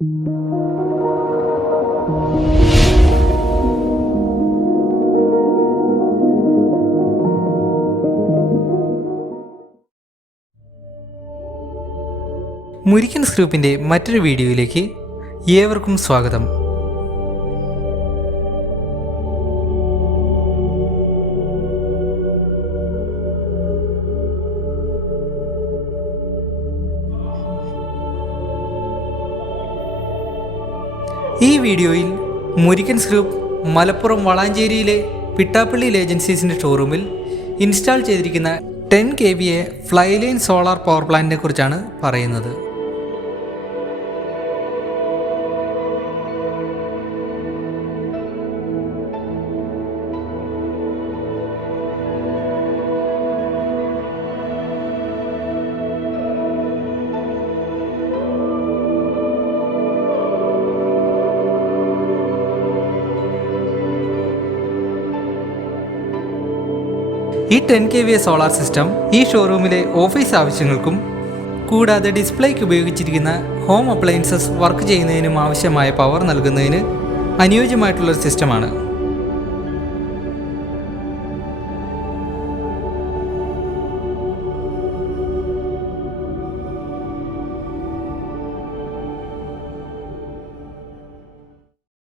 മുരിക്കൻസ് ഗ്രൂപ്പിൻ്റെ മറ്റൊരു വീഡിയോയിലേക്ക് ഏവർക്കും സ്വാഗതം. ഈ വീഡിയോയിൽ മുരിക്കൻസ് ഗ്രൂപ്പ് മലപ്പുറം വളാഞ്ചേരിയിലെ പിട്ടാപ്പള്ളി ഏജൻസീസിൻ്റെ ഷോറൂമിൽ ഇൻസ്റ്റാൾ ചെയ്തിരിക്കുന്ന 10 kVA ഫ്ലൈലൈൻ സോളാർ പവർ പ്ലാന്റിനെ കുറിച്ചാണ് പറയുന്നത്. ഈ 10 kVA സോളാർ സിസ്റ്റം ഈ ഷോറൂമിലെ ഓഫീസ് ആവശ്യങ്ങൾക്കും കൂടാതെ ഡിസ്പ്ലേക്ക് ഉപയോഗിച്ചിരിക്കുന്ന ഹോം അപ്ലയൻസസ് വർക്ക് ചെയ്യുന്നതിനും ആവശ്യമായ പവർ നൽകുന്നതിന് അനുയോജ്യമായിട്ടുള്ളൊരു സിസ്റ്റമാണ്.